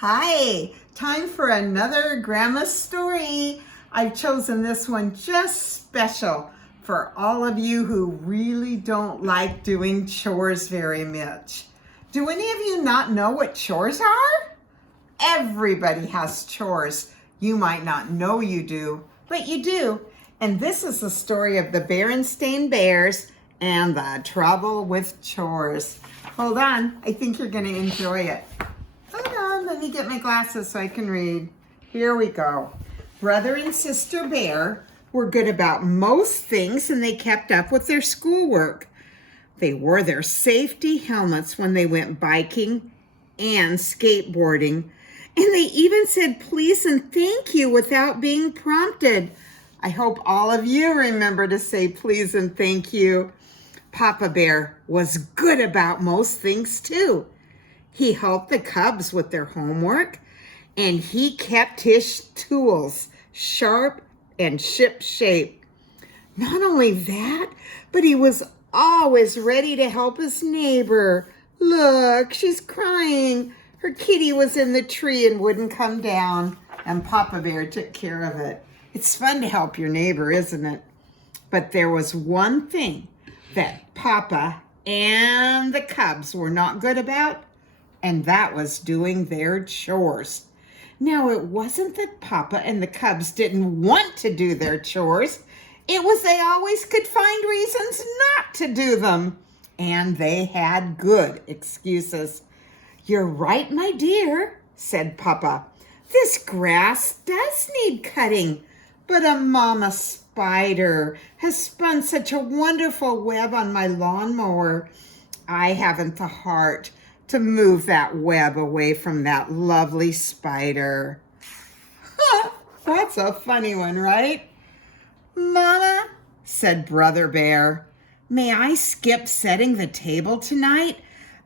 Hi, time for another Grandma's story. I've chosen this one just special for all of you who really don't like doing chores very much. Do any of you not know what chores are? Everybody has chores. You might not know you do, but you do. And this is the story of the Berenstain Bears and the trouble with chores. Hold on, I think you're going to enjoy it. Hold on, let me get my glasses so I can read. Here we go. Brother and Sister Bear were good about most things and they kept up with their schoolwork. They wore their safety helmets when they went biking and skateboarding. And they even said please and thank you without being prompted. I hope all of you remember to say please and thank you. Papa Bear was good about most things too. He helped the cubs with their homework, and he kept his tools sharp and ship-shape. Not only that, but he was always ready to help his neighbor. Look, she's crying. Her kitty was in the tree and wouldn't come down, and Papa Bear took care of it. It's fun to help your neighbor, isn't it? But there was one thing that Papa and the cubs were not good about, and that was doing their chores. Now, it wasn't that Papa and the cubs didn't want to do their chores. It was they always could find reasons not to do them. And they had good excuses. You're right, my dear, said Papa. This grass does need cutting, but a mama spider has spun such a wonderful web on my lawnmower. I haven't the heart to move that web away from that lovely spider. That's a funny one, right? Mama, said Brother Bear, may I skip setting the table tonight?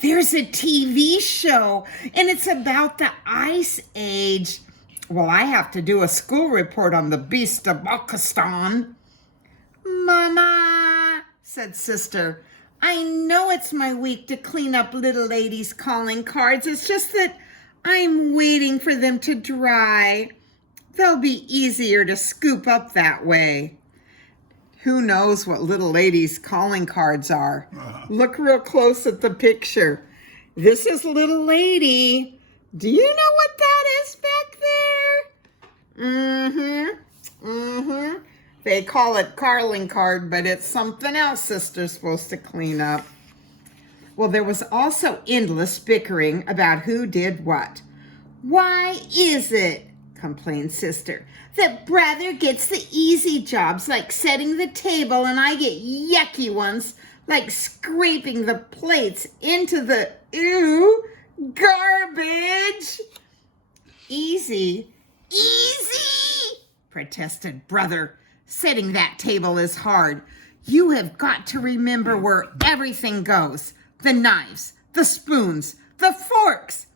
There's a TV show, and it's about the Ice Age. Well, I have to do a school report on the beast of Pakistan. Mama, said Sister, I know it's my week to clean up little ladies' calling cards. It's just that I'm waiting for them to dry. They'll be easier to scoop up that way. Who knows what little ladies' calling cards are? Look real close at the picture. This is little lady. Do you know what that is back there? They call it calling card, but it's something else Sister's supposed to clean up. Well, there was also endless bickering about who did what. Why is it, complained Sister, that Brother gets the easy jobs like setting the table and I get yucky ones like scraping the plates into the, garbage? Easy, protested Brother. Setting that table is hard. You have got to remember where everything goes. The knives, the spoons, the forks.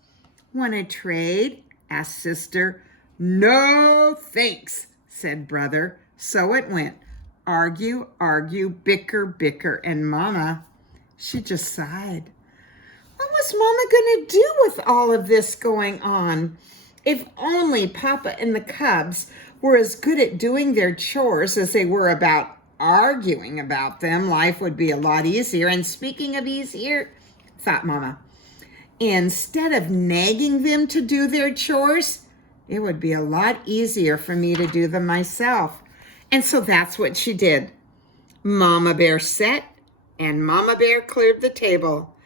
Want to trade? Asked Sister. No, thanks, said Brother. So it went. Argue, argue, bicker, bicker. And Mama, she just sighed. What was Mama going to do with all of this going on? If only Papa and the cubs were as good at doing their chores as they were about arguing about them, life would be a lot easier. And speaking of easier, thought Mama, instead of nagging them to do their chores, it would be a lot easier for me to do them myself. And so that's what she did. Mama Bear set and Mama Bear cleared the table.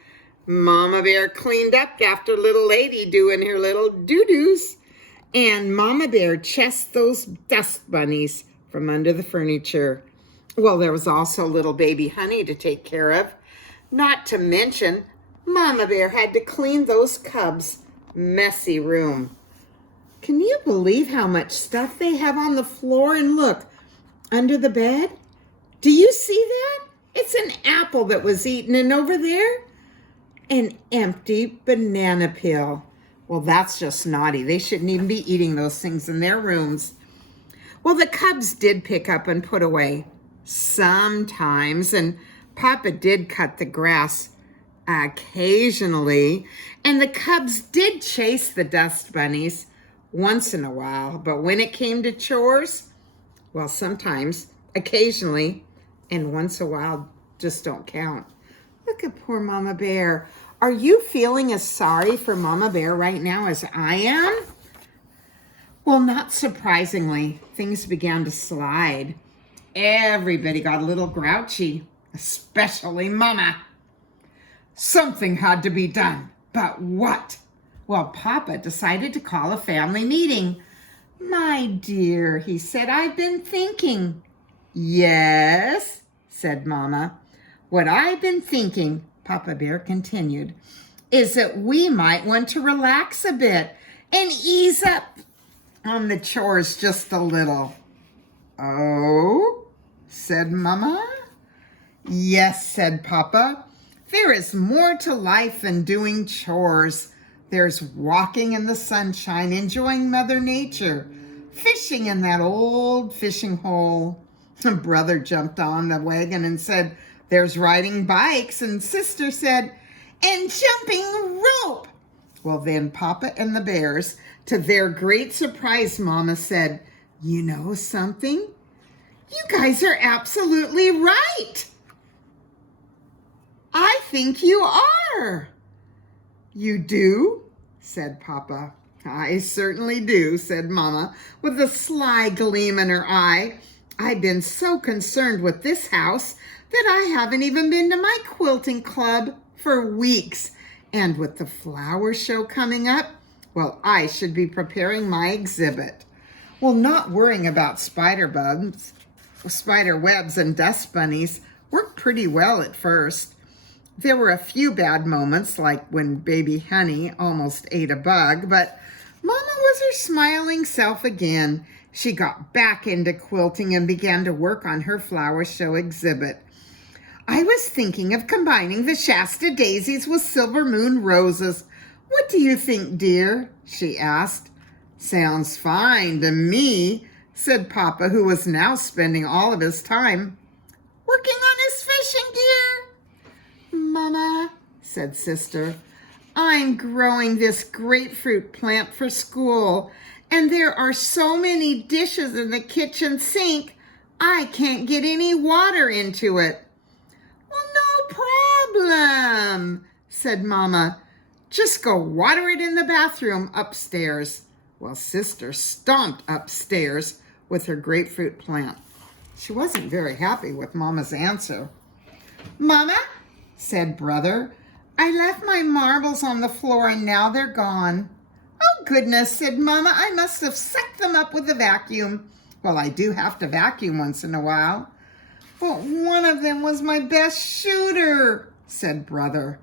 Mama Bear cleaned up after little lady doing her little doo-doos. And Mama Bear chased those dust bunnies from under the furniture. Well, there was also little baby Honey to take care of. Not to mention, Mama Bear had to clean those cubs' messy room. Can you believe how much stuff they have on the floor? And look, under the bed? Do you see that? It's an apple that was eaten, and over there, an empty banana peel. Well, that's just naughty. They shouldn't even be eating those things in their rooms. Well, the cubs did pick up and put away sometimes, and Papa did cut the grass occasionally, and the cubs did chase the dust bunnies once in a while, but when it came to chores, well, sometimes, occasionally, and once in a while just don't count. Look at poor Mama Bear. Are you feeling as sorry for Mama Bear right now as I am? Well, not surprisingly, things began to slide. Everybody got a little grouchy, especially Mama. Something had to be done, but what? Well, Papa decided to call a family meeting. My dear, he said, I've been thinking. Yes, said Mama. What I've been thinking, Papa Bear continued, is that we might want to relax a bit and ease up on the chores just a little. Oh, said Mama. Yes, said Papa. There is more to life than doing chores. There's walking in the sunshine, enjoying Mother Nature, fishing in that old fishing hole. Brother jumped on the wagon and said, there's riding bikes, and Sister said, and jumping rope. Well, then Papa and the bears, to their great surprise, Mama said, you know something? You guys are absolutely right. I think you are. You do? Said Papa. I certainly do, said Mama, with a sly gleam in her eye. I've been so concerned with this house that I haven't even been to my quilting club for weeks. And with the flower show coming up, well, I should be preparing my exhibit. Well, not worrying about spider webs and dust bunnies worked pretty well at first. There were a few bad moments, like when baby Honey almost ate a bug, but Mama was her smiling self again. She got back into quilting and began to work on her flower show exhibit. I was thinking of combining the Shasta daisies with silver moon roses. What do you think, dear? She asked. Sounds fine to me, said Papa, who was now spending all of his time working on his fishing gear. Mama, said Sister, I'm growing this grapefruit plant for school, and there are so many dishes in the kitchen sink, I can't get any water into it. Well, no problem, said Mama. Just go water it in the bathroom upstairs. Well, Sister stomped upstairs with her grapefruit plant. She wasn't very happy with Mama's answer. Mama, said Brother, I left my marbles on the floor and now they're gone. Oh, goodness, said Mama, I must have sucked them up with the vacuum. Well, I do have to vacuum once in a while. But one of them was my best shooter, said Brother.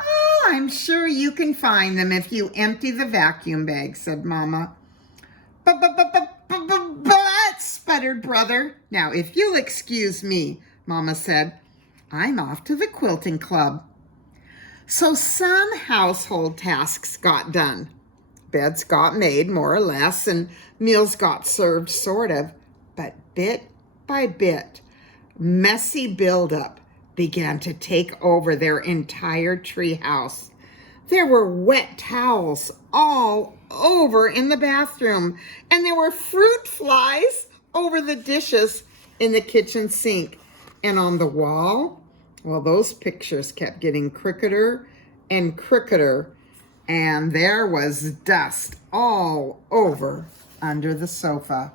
Oh, I'm sure you can find them if you empty the vacuum bag, said Mama. But, sputtered Brother. Now, if you'll excuse me, Mama said, I'm off to the quilting club. So some household tasks got done. Beds got made, more or less, and meals got served, sort of. But bit by bit, messy buildup began to take over their entire tree house. There were wet towels all over in the bathroom, and there were fruit flies over the dishes in the kitchen sink. And on the wall, well, those pictures kept getting crookeder and crookeder, and there was dust all over under the sofa.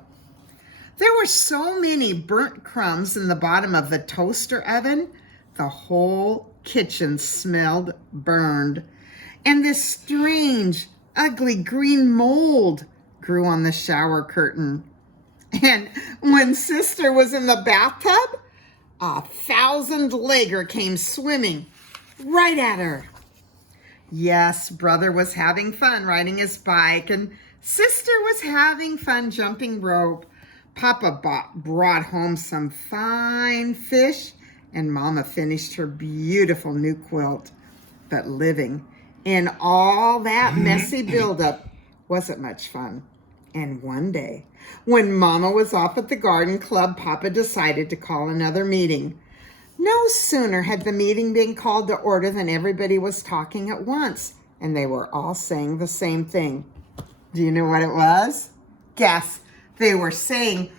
There were so many burnt crumbs in the bottom of the toaster oven, the whole kitchen smelled burned. And this strange, ugly green mold grew on the shower curtain. And when Sister was in the bathtub, a 1,000-legger came swimming right at her. Yes, Brother was having fun riding his bike, and Sister was having fun jumping rope. Papa brought home some fine fish, and Mama finished her beautiful new quilt. But living in all that messy buildup wasn't much fun. And one day, when Mama was off at the garden club, Papa decided to call another meeting. No sooner had the meeting been called to order than everybody was talking at once, and they were all saying the same thing. Do you know what it was? Guess. They were saying,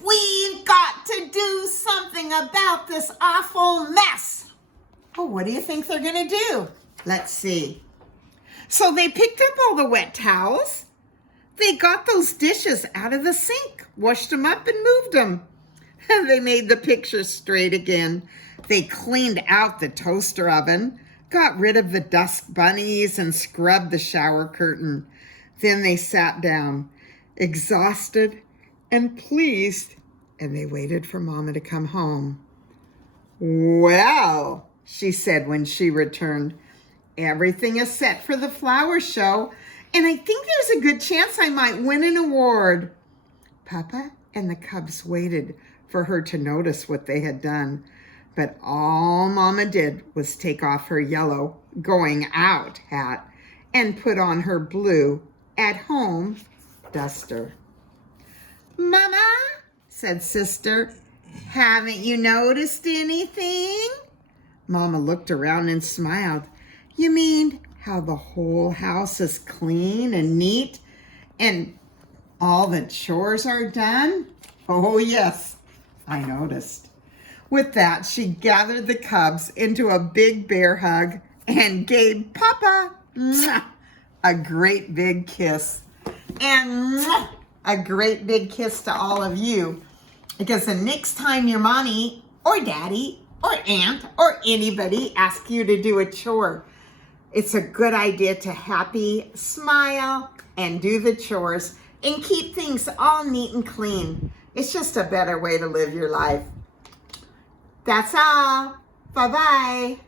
"We've got to do something about this awful mess." Well, what do you think they're going to do? Let's see. So they picked up all the wet towels. They got those dishes out of the sink, washed them up and moved them. And they made the picture straight again. They cleaned out the toaster oven, got rid of the dust bunnies, and scrubbed the shower curtain. Then they sat down, exhausted and pleased, and they waited for Mama to come home. "Well," she said when she returned, "everything is set for the flower show, and I think there's a good chance I might win an award." Papa and the cubs waited for her to notice what they had done, but all Mama did was take off her yellow going out hat and put on her blue at home duster. "Mama," said Sister, "haven't you noticed anything?" Mama looked around and smiled. "You mean how the whole house is clean and neat and all the chores are done?" "Oh, yes, I noticed." With that, she gathered the cubs into a big bear hug and gave Papa a great big kiss. And a great big kiss to all of you, because the next time your mommy or daddy or aunt or anybody asks you to do a chore, it's a good idea to happy smile and do the chores and keep things all neat and clean. It's just a better way to live your life. That's all. Bye-bye.